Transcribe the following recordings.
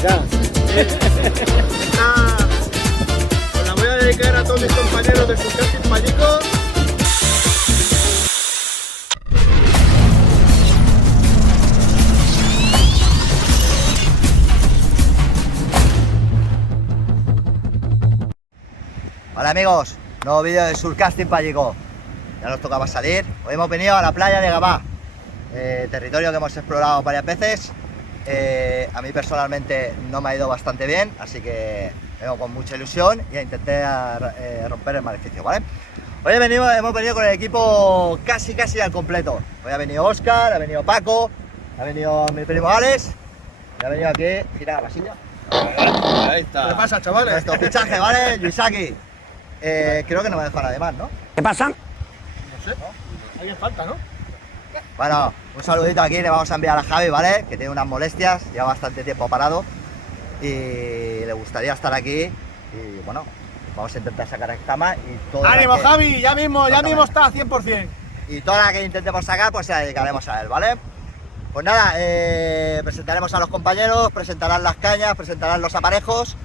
dedicada. Os la voy a dedicar a todos mis compañeros de Surcasting Pallico. Hola amigos, nuevo vídeo de Surcasting Pallico. Ya nos tocaba salir. Hoy hemos venido a la playa de Gavà, territorio que hemos explorado varias veces. A mí personalmente no me ha ido bastante bien, así que vengo con mucha ilusión y intenté romper el maleficio, ¿vale? Hoy hemos venido con el equipo casi al completo. Hoy ha venido Óscar, ha venido Paco, ha venido mi primo Alex y ha venido aquí, gira la silla. Ahí está. ¿Qué pasa, chavales? Nuestro fichaje, ¿vale? Luisaki. Creo que no me ha dejado nadie más, ¿no? ¿Qué pasa? No sé, alguien falta, ¿no? Bueno, un saludito aquí, le vamos a enviar a Javi, ¿vale? Que tiene unas molestias, lleva bastante tiempo parado y le gustaría estar aquí y bueno, vamos a intentar sacar a cama y todo. ¡Ánimo, Javi! Ya mismo está a 100%. Y toda la que intentemos sacar, pues se la dedicaremos a él, ¿vale? Pues nada, presentaremos a los compañeros, presentarán las cañas, presentarán los aparejos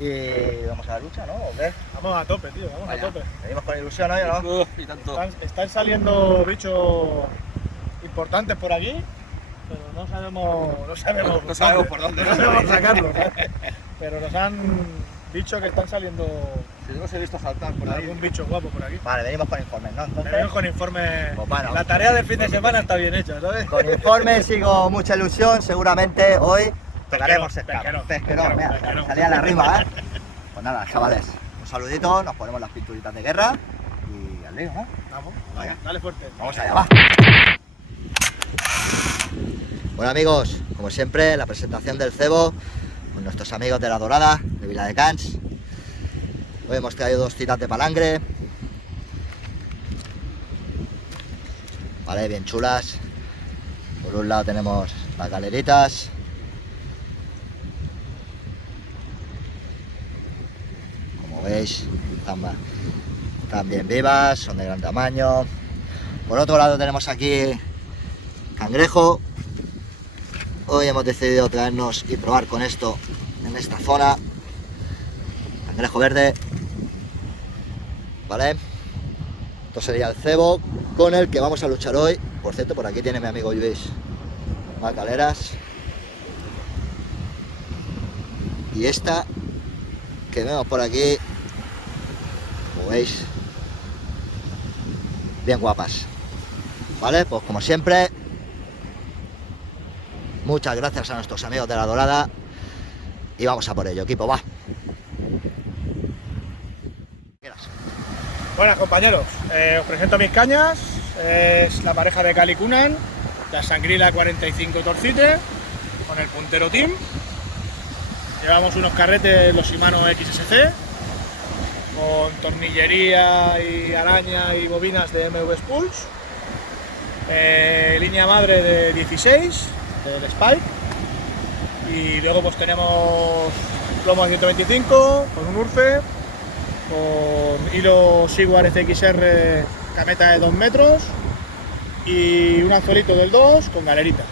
y vamos a la lucha, ¿no? ¿O qué? Vamos a tope, tío, vamos a tope. Venimos con ilusión hoy, ¿no? Y tanto. Están saliendo bichos importantes por aquí, pero no sabemos por dónde. No sabemos sacarlos, ¿sabes? Pero nos han dicho que están saliendo. Si no os he visto saltar por ahí. Algún bicho guapo por aquí. Vale, venimos con informes, ¿no? Entonces, venimos con informes. Pues bueno. La tarea del fin de semana está bien hecha, ¿sabes? Con informes y con mucha ilusión, seguramente hoy tocaremos pesquero, mira, salía la rima, ¿eh? Pues nada, chavales, un saludito, nos ponemos las pinturitas de guerra y al lío, ¿no? Vamos, vaya, dale fuerte. Vamos allá, va. Bueno amigos, como siempre, la presentación del cebo con nuestros amigos de La Dorada, de Viladecans. Hoy hemos traído 2 tiras de palangre, vale, bien chulas. Por un lado tenemos las galeritas, como veis están bien vivas, son de gran tamaño. Por otro lado tenemos aquí cangrejo. Hoy hemos decidido traernos y probar con esto en esta zona. Cangrejo verde, ¿vale? Esto sería el cebo con el que vamos a luchar hoy. Por cierto, por aquí tiene mi amigo Luis más galeras. Y esta que vemos por aquí, como veis, bien guapas, ¿vale? Pues como siempre, muchas gracias a nuestros amigos de La Dorada y vamos a por ello, equipo, va. Buenas compañeros, os presento mis cañas. Es la pareja de Cali Cunan, la Sangrila 45 Torcite, con el puntero Team. Llevamos unos carretes, los Shimano XSC, con tornillería y araña y bobinas de MV Spools. Línea madre de 16, del Spike. Y luego pues tenemos plomo de 125, con un Urfe, con hilo Sigwar FXR cameta de 2 metros y un anzuelito del 2 con galerita.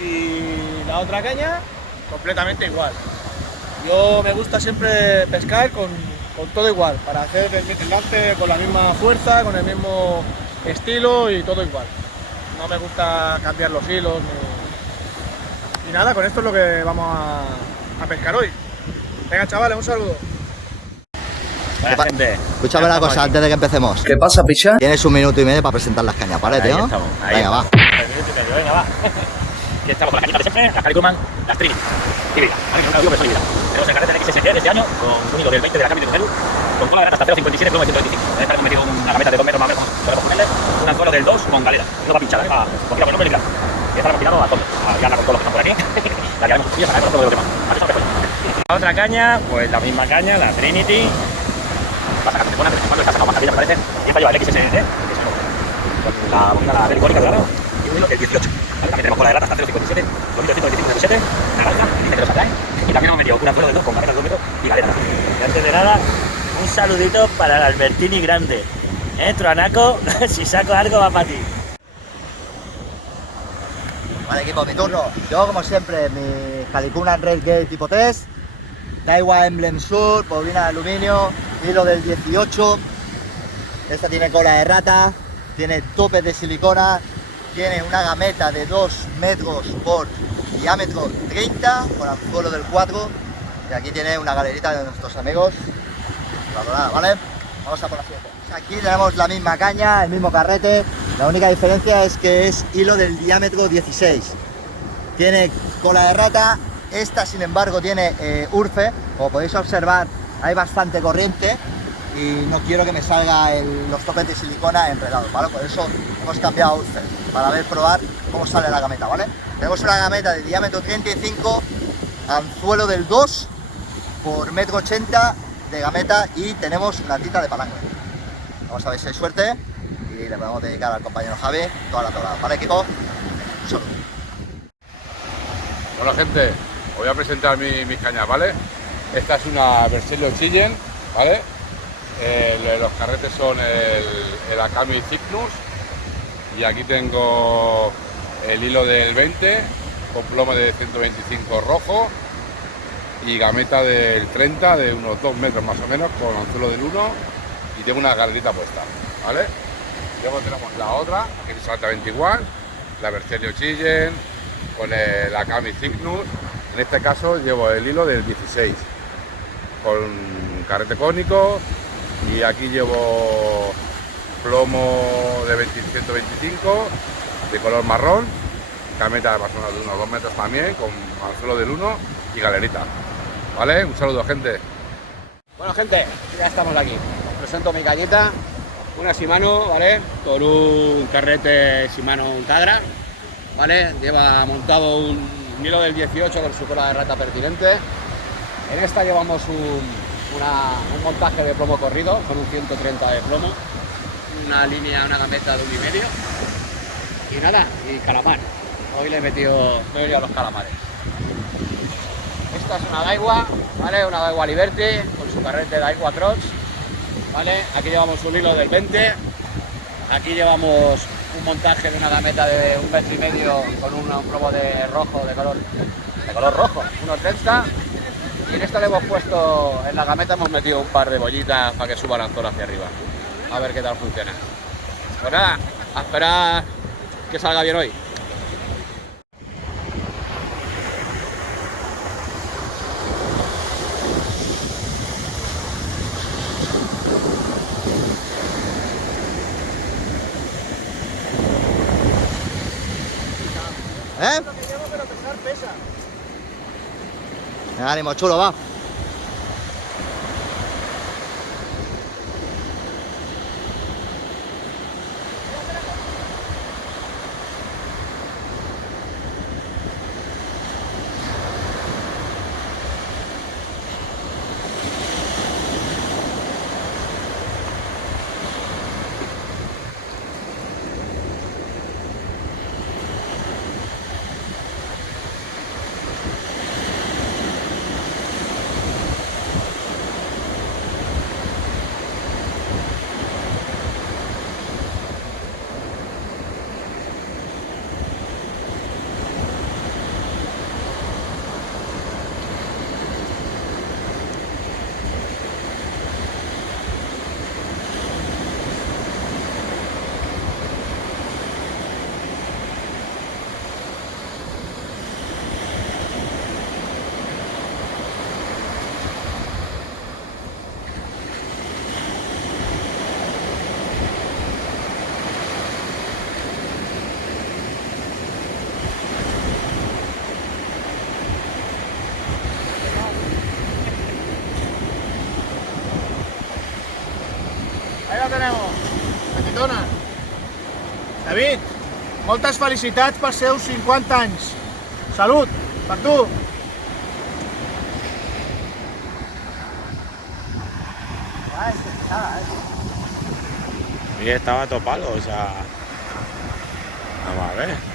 Y la otra caña completamente igual. Yo me gusta siempre pescar con todo igual, para hacer el lance con la misma fuerza, con el mismo estilo y todo igual. No me gusta cambiar los hilos ni nada. Con esto es lo que vamos a pescar hoy. Venga chavales, un saludo. Buena gente. Escúchame una cosa antes de que empecemos. ¿Qué pasa, picha? Tienes 1 minuto y medio para presentar las cañas, ¿vale, tío? Ahí estamos, Venga, va. Venga, va. Aquí estamos con las cañitas de siempre, las Cali Cunan, las Trinity. Híbrida, ¿vale? Que son híbrida. Tenemos el carrete del XSC de este año, con un hilo del 20 de la Camino de Celu, con cola de rata hasta 0,57, plomo de 125. Debe estar metido una gaveta de 2 metros más o menos, podemos ponerle un anzuelo del 2 con galera. No va a pinchar, ¿eh? Porque no peligrar. Y esta la hemos tirado a todos. Ya con todos los que están por aquí. La que haremos cuchillas para todos los demás. La otra caña, pues la misma caña, la Trinity. Vas a sacar de vez en cuando está sacando más tablilla, me parece. Y esta lleva el XSC, que es con la bobina la pelicónica, claro, y un hilo del 18. También tenemos cola de rata hasta 0,57, los hilos 125,7, naranja, dice que los atrae. Y también hemos metido un anzuelo de 2 con galera de 2 metros y galera. Y antes de nada, un saludito para el Albertini grande. Truanaco, si saco algo va para ti. Vale, equipo, mi turno. Yo, como siempre, mi Calicuna Red Gate tipo test, Daiwa Emblem Sur, bobina de aluminio, hilo del 18. Esta tiene cola de rata, tiene topes de silicona, tiene una gameta de 2 metros por diámetro 30 con anzuelo del 4. Y aquí tiene una galerita de nuestros amigos. La dorada, ¿vale? Vamos a por la siguiente. Aquí tenemos la misma caña, el mismo carrete. La única diferencia es que es hilo del diámetro 16. Tiene cola de rata. Esta, sin embargo, tiene Urfe. Como podéis observar, hay bastante corriente y no quiero que me salga los topes de silicona enredados, ¿vale? Por eso hemos cambiado a Urfe, para ver, probar cómo sale la gameta, ¿vale? Tenemos una gameta de diámetro 35, anzuelo del 2 por 1,80 m de gameta y tenemos una tita de palanca. Vamos a ver si hay suerte y le podemos dedicar al compañero Javi toda la torada, ¿vale, equipo? Un saludo. Hola gente, os voy a presentar mis cañas, ¿vale? Esta es una Vercelio Chillen, ¿vale? Los carretes son el Akami Cygnus y aquí tengo el hilo del 20 con plomo de 125 rojo y gameta del 30 de unos 2 metros más o menos con anzuelo del 1 y tengo una galerita puesta, ¿vale? Luego tenemos la otra, que es exactamente igual, la Vercelio Chillen con el Akami Cygnus. En este caso llevo el hilo del 16 con carrete cónico y aquí llevo plomo de 125 de color marrón, gameta más o menos de unos 2 metros también con anzuelo del 1 y galerita, ¿vale? Un saludo, gente. Bueno, gente, ya estamos aquí. Os presento mi cañita, una Shimano, ¿vale? Con un carrete Shimano Untagra, ¿vale? Lleva montado un hilo del 18 con su cola de rata pertinente. En esta llevamos un montaje de plomo corrido, con un 130 de plomo, una línea, una gameta de 1,5 y nada, y calamar. Hoy le he metido a los calamares. Esta es una Daiwa, ¿vale? Una Daiwa Liberty con su carrete Daiwa Cross, ¿vale? Aquí llevamos un hilo del 20, aquí llevamos un montaje de una gameta de 1,5 m con un plomo de color rojo, 1,30. Y en esta le hemos puesto, en la gameta hemos metido un par de bollitas para que suba el anzuelo hacia arriba. A ver qué tal funciona. Pues nada, a esperar que salga bien hoy. ¿Eh? Ánimo, chulo, va. Ahí la tenemos, petitona. David, moltes felicitats per seus 50 anys. Salut, per tu. Y estaba todo palo, o sea. Vamos a ver.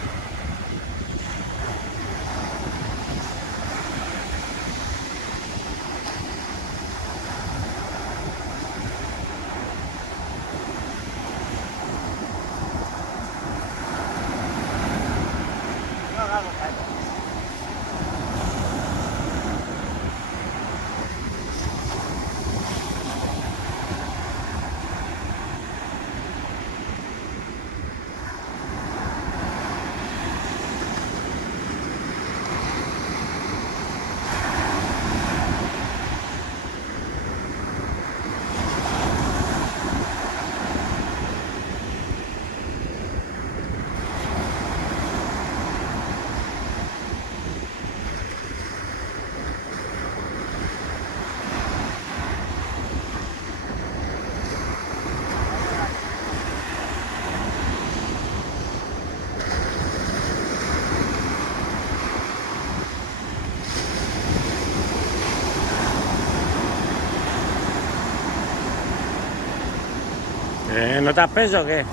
¿Notas peso o qué?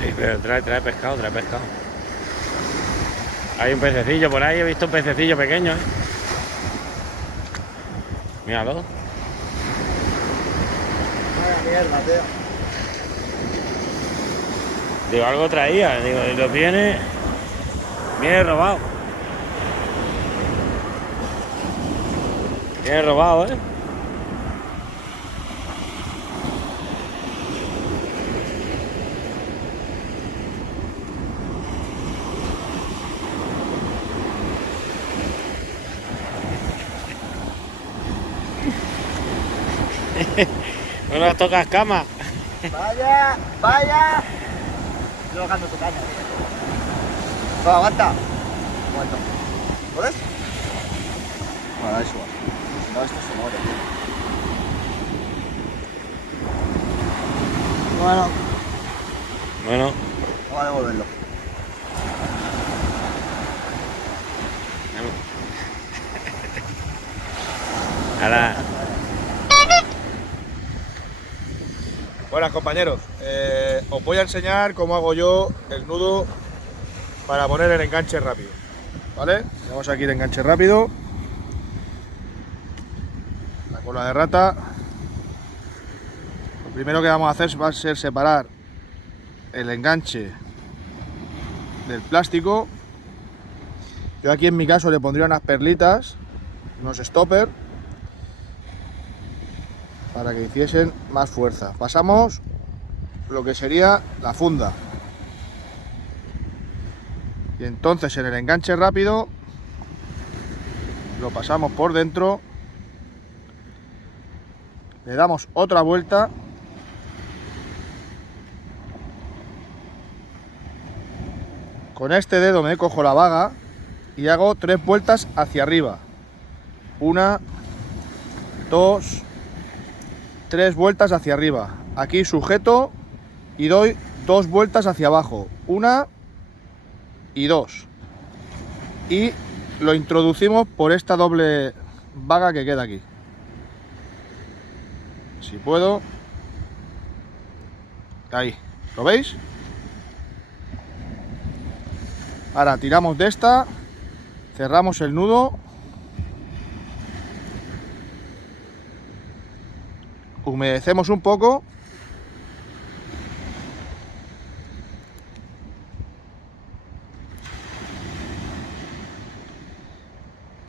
Sí, pero trae pescado, trae pescado. Hay un pececillo por ahí, he visto un pececillo pequeño, ¿eh? Míralo. Vaya mierda, tío. Digo, algo traía, digo, y lo viene robado. Viene robado, ¿eh? No las tocas cama. Vaya, vaya. Estoy bajando tu caña, tío. Va, aguanta. Aguanta. ¿Puedes? Bueno, da igual. Si no, esto se muere, tío. Bueno, Bueno, vamos a devolverlo. ahora. Buenas compañeros, os voy a enseñar cómo hago yo el nudo para poner el enganche rápido, ¿vale? Tenemos aquí el enganche rápido, la cola de rata. Lo primero que vamos a hacer va a ser separar el enganche del plástico. Yo aquí en mi caso le pondría unas perlitas, unos stopper, para que hiciesen más fuerza. Pasamos lo que sería la funda. Y entonces en el enganche rápido lo pasamos por dentro, le damos otra vuelta con este dedo, me cojo la vaga y hago 3 vueltas hacia arriba. 1, 2, 3 vueltas hacia arriba. Aquí sujeto y doy 2 vueltas hacia abajo. 1 y 2. Y lo introducimos por esta doble vaga que queda aquí. Si puedo. Ahí. ¿Lo veis? Ahora tiramos de esta. Cerramos el nudo. Humedecemos un poco.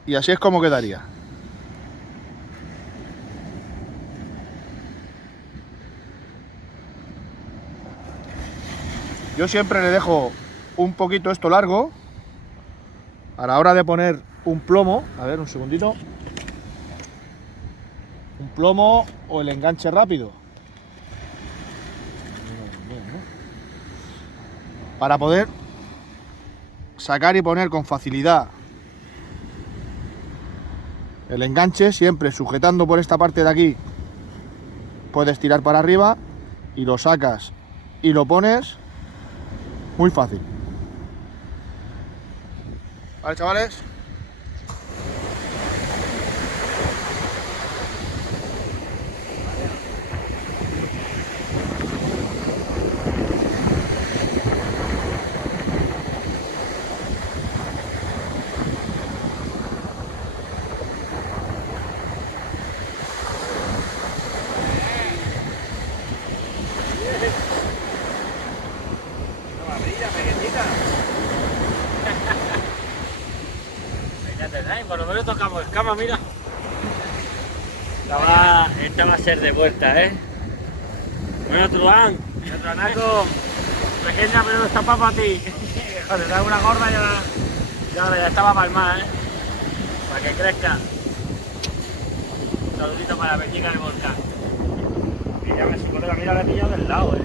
Y así es como quedaría. Yo siempre le dejo un poquito esto largo a la hora de poner un plomo. A ver, un segundito. Un plomo o el enganche rápido. Para poder sacar y poner con facilidad el enganche, siempre sujetando por esta parte de aquí. Puedes tirar para arriba y lo sacas y lo pones muy fácil. Vale, chavales. por lo menos tocamos escamas, mira. Esta va a ser de vuelta, ¿eh? Bueno, Truán, Truanaco, pequeña pero está para ti. Joder, da una gorda y ya estaba para el mar, ¿eh? Para que crezca. Un saludito para la peñica del volcán. Y ya me supo de la mira, la he pillado del lado, ¿eh?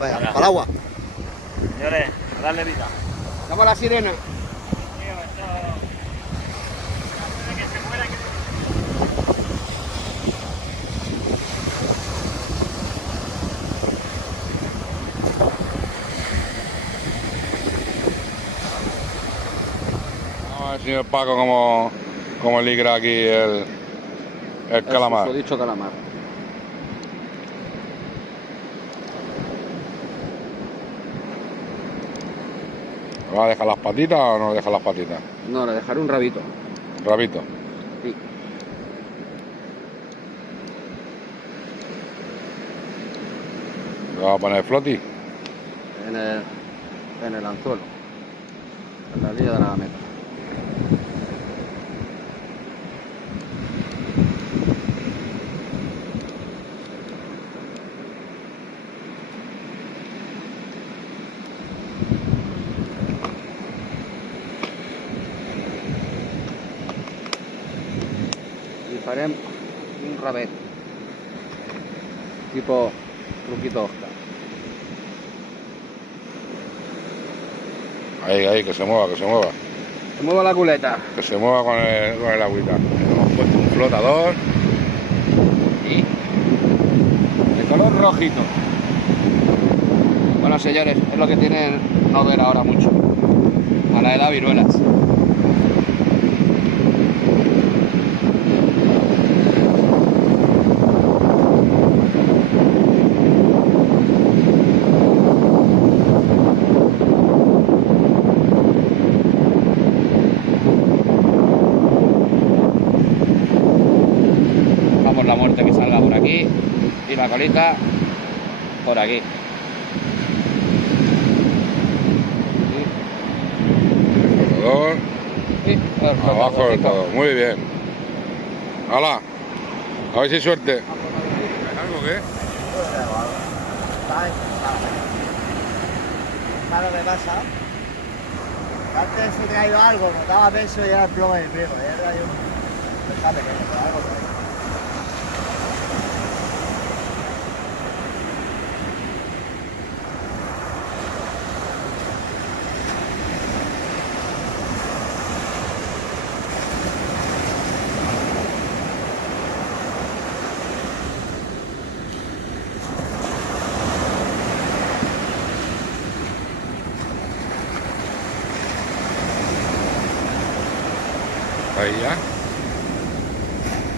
Venga, para el agua. Señores, a darle vida. Vamos a la sirena. Vamos a ver, señor Paco, cómo ligra aquí el calamar. Eso, dicho calamar. ¿Le va a dejar las patitas o no le deja las patitas? No, le dejaré un rabito. Rabito. Sí. ¿Le va a poner floti? En el anzuelo. En la línea de la meta. Y farem un rabet. Tipo truquito Oscar. Ahí, que se mueva, que se mueva. Se mueva la culeta. Que se mueva con el agüita. Hemos puesto un flotador. Y de color rojito. Bueno, señores, es lo que tienen no ver ahora mucho. A la de las viruelas. Vamos la muerte que salga por aquí y la colita por aquí. Flotador. Y Abajo del todo. Muy bien. ¡Hala! A ver si hay suerte. ¿Algo qué? ¿Sabes lo que pasa? Antes se te ha ido algo, notaba peso y era el plomo del pliego. Y ahora hay un... Está pequeño, pero algo por ahí. Ahí ya.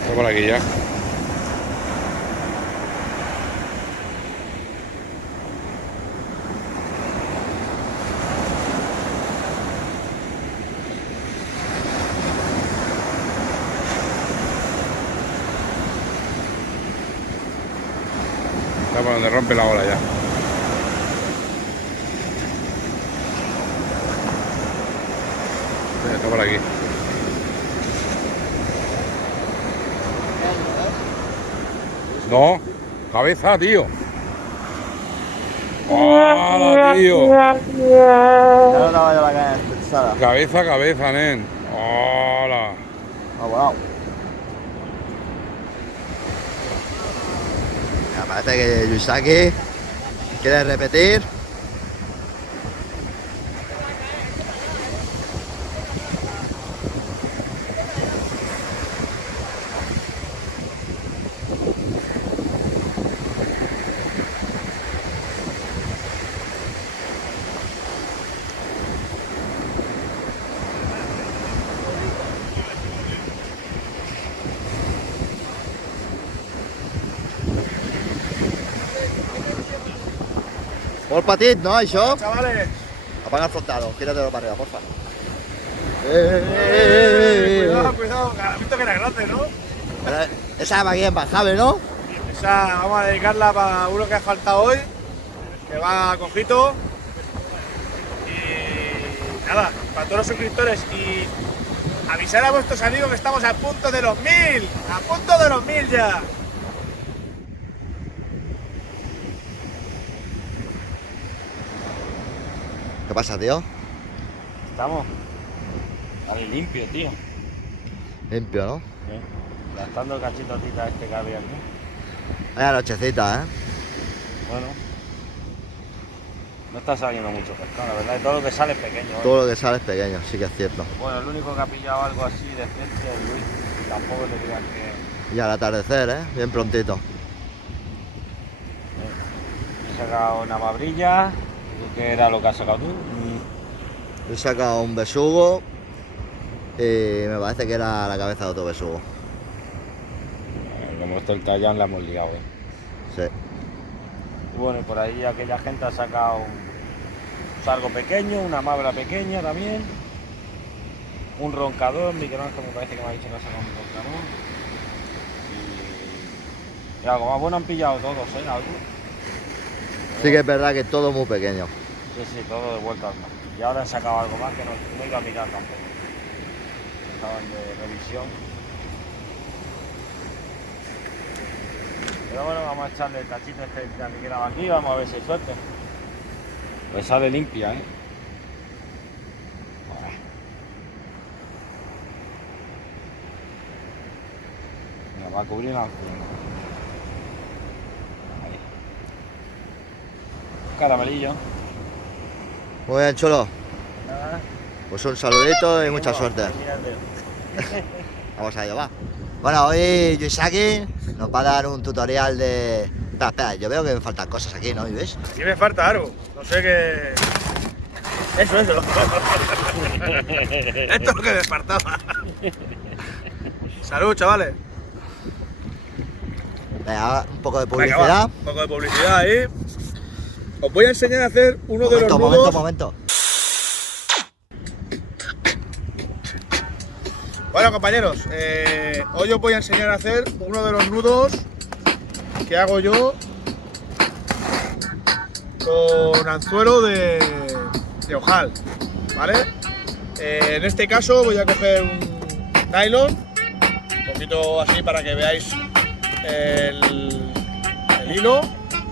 Está por aquí ya. Está por donde rompe la ola ya. Está por aquí. No, cabeza, tío. ¡Hala, tío! Ya no estaba yo la caña pensada. Cabeza, nen. ¡Hala! Ha volado. Me parece que Yusaki quiere repetir. Por patit, no, això? Chavales, Apaga el frontado, gíratelo para arriba, porfa. cuidado, cuidado, que has visto que era grande, ¿no? Esa va aquí en Bajave, ¿no? Esa vamos a dedicarla para uno que ha faltado hoy, que va cojito. Y Nada, para todos los suscriptores y avisar a vuestros amigos que estamos a punto de los 1000. A punto de los 1000 ya. ¿Qué pasa, tío? Estamos. Vale, limpio, tío. Limpio, ¿no? Gastando el cachito tita este que había aquí. Vaya nochecita, ¿eh? Bueno. No está saliendo mucho pescado, la verdad. Y todo lo que sale es pequeño. Todo lo que sale es pequeño, sí que es cierto. Bueno, el único que ha pillado algo así decente es Luis. Tampoco te creas que... Y al atardecer, ¿eh? Bien prontito. He sacado una mabrilla. ¿Qué era lo que has sacado tú? He sacado un besugo y me parece que era la cabeza de otro besugo. Como esto el tallán la hemos liado, Sí. Y bueno, y por ahí aquella gente ha sacado un sargo pequeño, una mabra pequeña también, un roncador, Miguel Ángel me parece que me ha dicho que ha sacado un roncador. Y algo más bueno han pillado todos, algo. Sí que es verdad que todo muy pequeño. Sí, todo de vuelta al mar. Y ahora han sacado algo más que no iba a mirar tampoco. Estaban de revisión. Pero bueno, vamos a echarle el cachito este que quedaba aquí, vamos a ver si hay suerte. Pues sale limpia, ¿eh? Me va a cubrir la encima. Ahí. Caramelillo. Muy bien, chulo. Nada. Pues un saludito y mucha suerte. Vamos a ello, va. Bueno, hoy Yuisaki nos va a dar un tutorial de... Espera, yo veo que me faltan cosas aquí, ¿no? ¿Ves? Aquí me falta algo. No sé qué. Eso. Esto es lo que me faltaba. Salud, chavales. Venga, un poco de Venga, publicidad. va, un poco de publicidad ahí. Os voy a enseñar a hacer uno de los nudos. Momento. Bueno, compañeros, hoy os voy a enseñar a hacer uno de los nudos que hago yo con anzuelo de ojal, ¿vale? En este caso voy a coger un nylon, un poquito así para que veáis el hilo.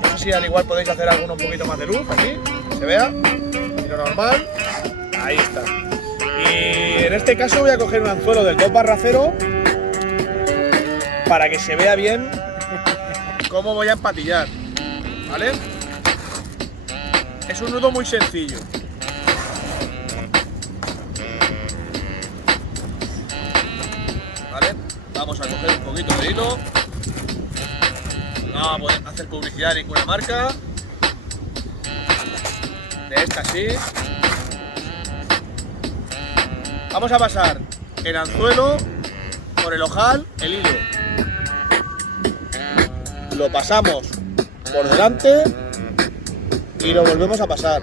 No sé si al igual podéis hacer alguno un poquito más de luz, así, que se vea. Hilo normal, ahí está. Y en este caso voy a coger un anzuelo del 2/0 para que se vea bien cómo voy a empatillar, ¿vale? Es un nudo muy sencillo. ¿Vale? Vamos a coger un poquito de hilo. No vamos a hacer publicidad de ninguna marca. De esta así. Vamos a pasar el anzuelo por el ojal, el hilo. Lo pasamos por delante y lo volvemos a pasar.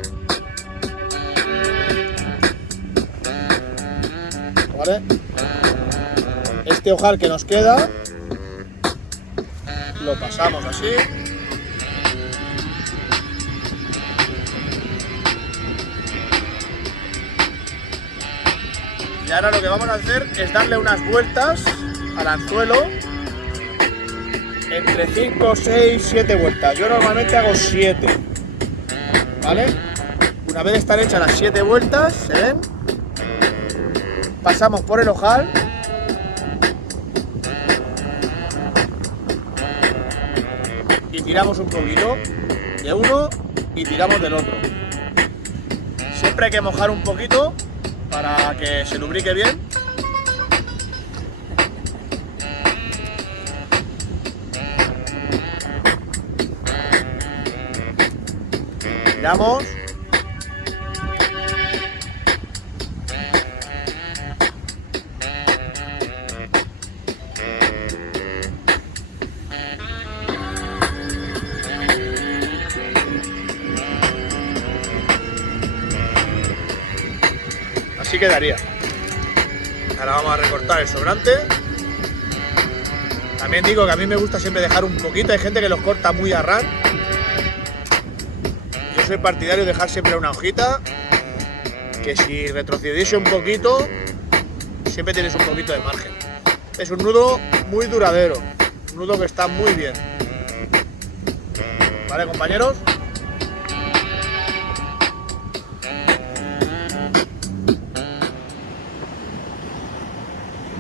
¿Vale? Este ojal que nos queda lo pasamos así. Y ahora lo que vamos a hacer es darle unas vueltas al anzuelo entre 5, 6, 7 vueltas. Yo normalmente hago 7, ¿vale? Una vez están hechas las 7 vueltas, ¿se ven? Pasamos por el ojal y tiramos un poquito de uno y tiramos del otro. Siempre hay que mojar un poquito para que se lubrique bien. Tiramos. Así quedaría. Ahora vamos a recortar el sobrante. También digo que a mí me gusta siempre dejar un poquito. Hay gente que los corta muy a ras. Yo soy partidario de dejar siempre una hojita. que si retrocediese un poquito, siempre tienes un poquito de margen. Es un nudo muy duradero, un nudo que está muy bien. ¿Vale, compañeros?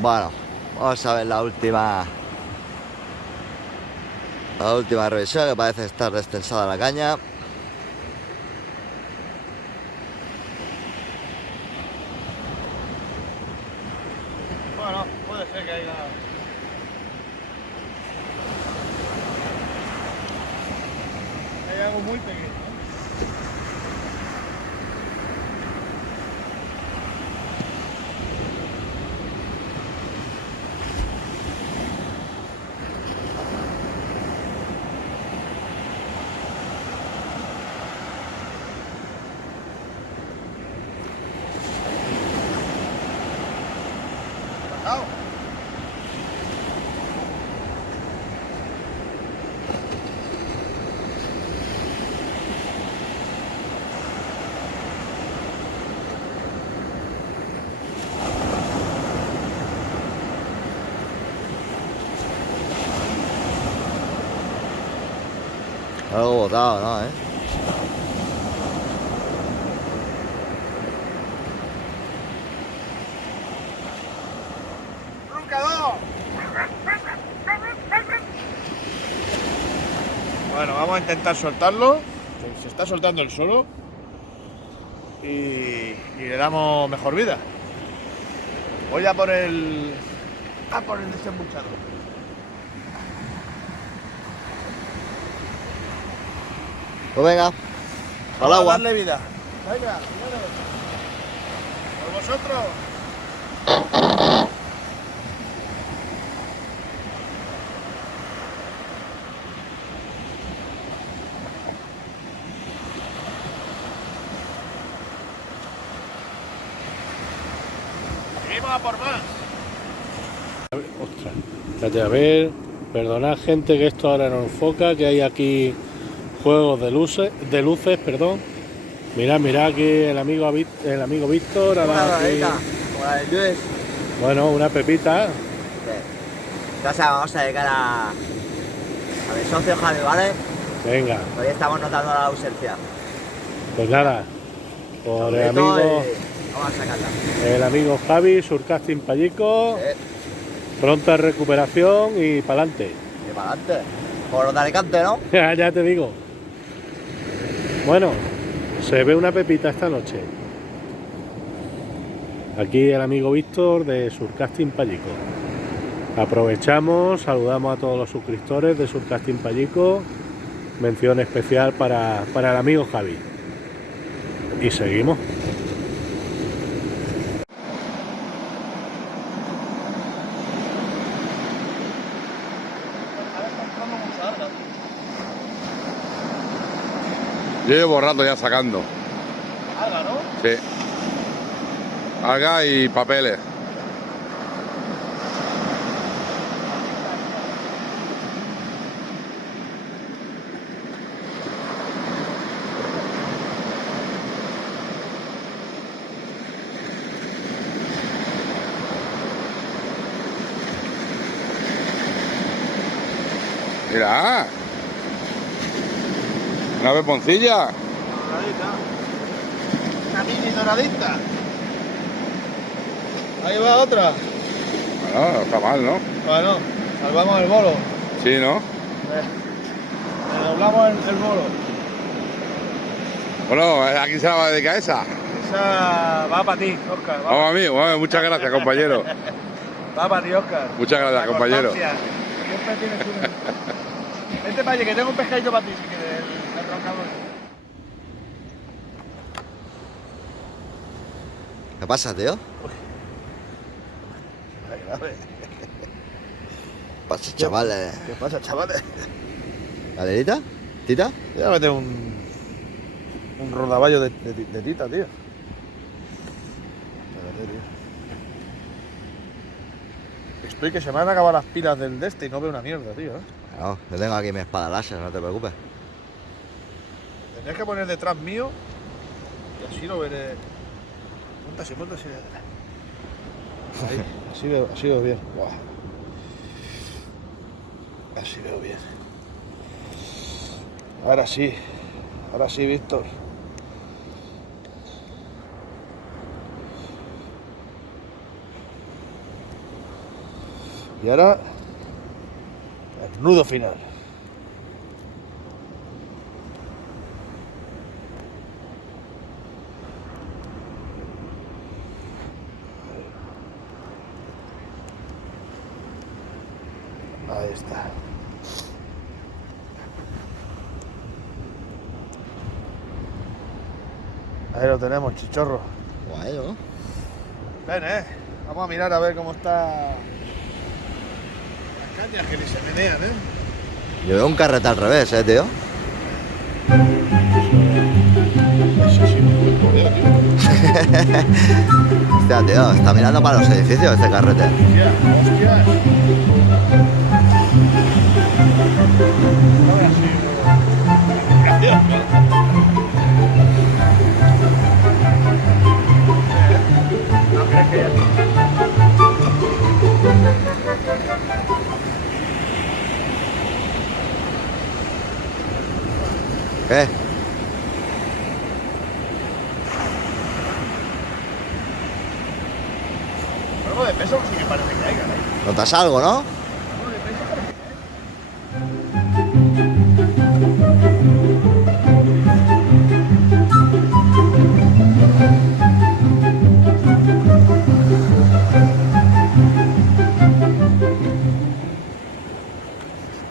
Bueno, vamos a ver la última revisión, que parece estar destensada la caña. Bueno, puede ser que haya... Hay algo muy pequeño. Algo botado, ¿no? Bueno, vamos a intentar soltarlo. Se está soltando el solo. Y le damos mejor vida. Voy a por el desembuchador. Pues venga, al Vamos a agua. darle vida. Venga, señores. Por vosotros. Seguimos a por más. Ostras, espérate, a ver, perdonad gente que esto ahora no enfoca, que hay aquí juegos de luces, perdón. Mirad aquí el amigo Víctor, ahora aquí, como la del Luis. bueno, una pepita. Entonces vamos a dedicar a mi socio Javi, ¿vale? Venga, Hoy estamos notando la ausencia. pues nada, por el Solito amigo, y vamos a sacarla. el amigo Javi, Surcasting Pallico, pronta recuperación y pa'lante. Y para adelante. Por los de Alicante, ¿no? Ya te digo. Bueno, se ve una pepita esta noche. Aquí el amigo Víctor de Surcasting Pallico. Aprovechamos, saludamos a todos los suscriptores de Surcasting Pallico. Mención especial para el amigo Javi. Y seguimos. Yo llevo rato ya sacando. Alga, ¿no? Sí. Alga y papeles. Mira. Una peponcilla. Doradita. Una mini doradita. Ahí va otra. Bueno, no está mal, ¿no? Bueno, salvamos el bolo. Sí, ¿no? Le doblamos el bolo. Bueno, ¿a quién se la va a dedicar esa? Esa va para ti, Óscar. Vamos a mí, bueno, muchas gracias, compañero. Va para ti, Óscar. Muchas gracias, La compañero. constancia. Siempre tienes un... Vente para allá, que tengo un pescadito para ti, si quieres, el roncador. ¿Qué pasa, tío? ¿Qué pasa, chavales? ¿Qué pasa, chavales? ¿Galerita? ¿Tita? Voy a meter un rodaballo de tita, tío. Espérate, tío. Estoy que se me han acabado las pilas del de este y no veo una mierda, tío. No, yo tengo aquí mi espada láser, no te preocupes. Tendrías que poner detrás mío y así lo veré. Ponte así. Ahí, así veo bien. Buah. Así veo bien. Ahora sí, Víctor. Y ahora, el nudo final. Ahí está. Ahí lo tenemos, chichorro. Guay, ¿no? Ven, vamos a mirar a ver cómo está las cañas que ni se menean, Yo veo un carrete al revés, tío. Sí, muy jodido, tío. Hostia, tío, está mirando para los edificios este carrete. Hostias. No veas así, gracias. No crees que ¿Qué? algo de peso sí que parece que hay, caray. ¿Notas algo, no? Algo de peso parece que hay.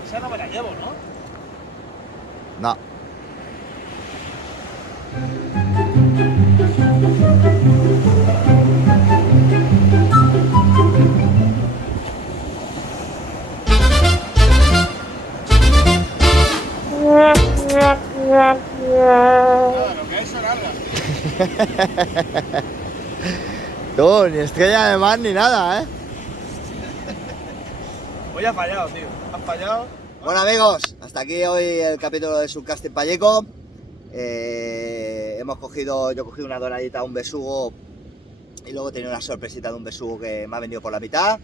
Esa no me la llevo, ¿no? No. Nada, lo que hay son algas. Tú, ni estrella de mar ni nada, Hoy ha fallado, tío. Has fallado. Bueno, amigos, hasta aquí hoy el capítulo de Surcasting Palleco. Yo he cogido una doradita, un besugo, y luego he tenido una sorpresita de un besugo que me ha venido por la mitad.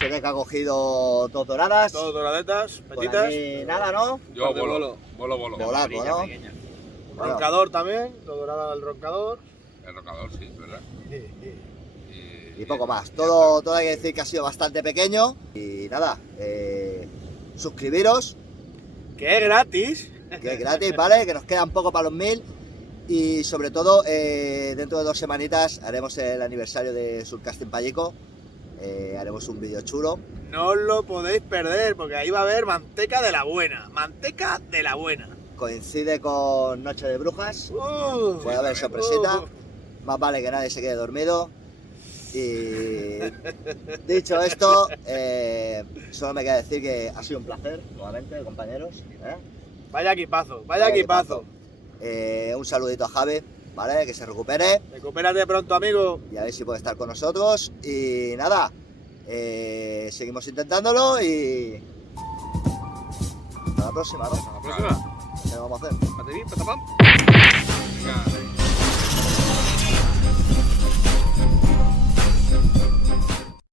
Se ve que ha cogido dos doradas. Dos doradetas, Por petitas. aquí nada, ¿no? Yo Bolo. bolo. Bolaco, ¿no? Bueno, Roncador también, dos doradas del roncador. El rocador, sí, ¿verdad? y poco más. Todo hay que decir que ha sido bastante pequeño. Y nada, suscribiros, Que es gratis. que es gratis, ¿vale? Que nos quedan poco para los 1000. Y sobre todo, dentro de 2 semanitas haremos el aniversario de Surcasting Palleco. Haremos un vídeo chulo. No os lo podéis perder, porque ahí va a haber manteca de la buena. Manteca de la buena. Coincide con Noche de Brujas. Puede haber sorpresita. Más vale que nadie se quede dormido. Y dicho esto, solo me queda decir que ha sido un placer, nuevamente, compañeros. Vaya equipazo, vaya equipazo. Un saludito a Javi, ¿vale? Que se recupere Recupérate pronto, amigo. y a ver si puede estar con nosotros. Y nada, seguimos intentándolo y hasta la próxima, ¿no? Hasta la próxima. ¿Qué vamos a hacer? Patapam. Venga,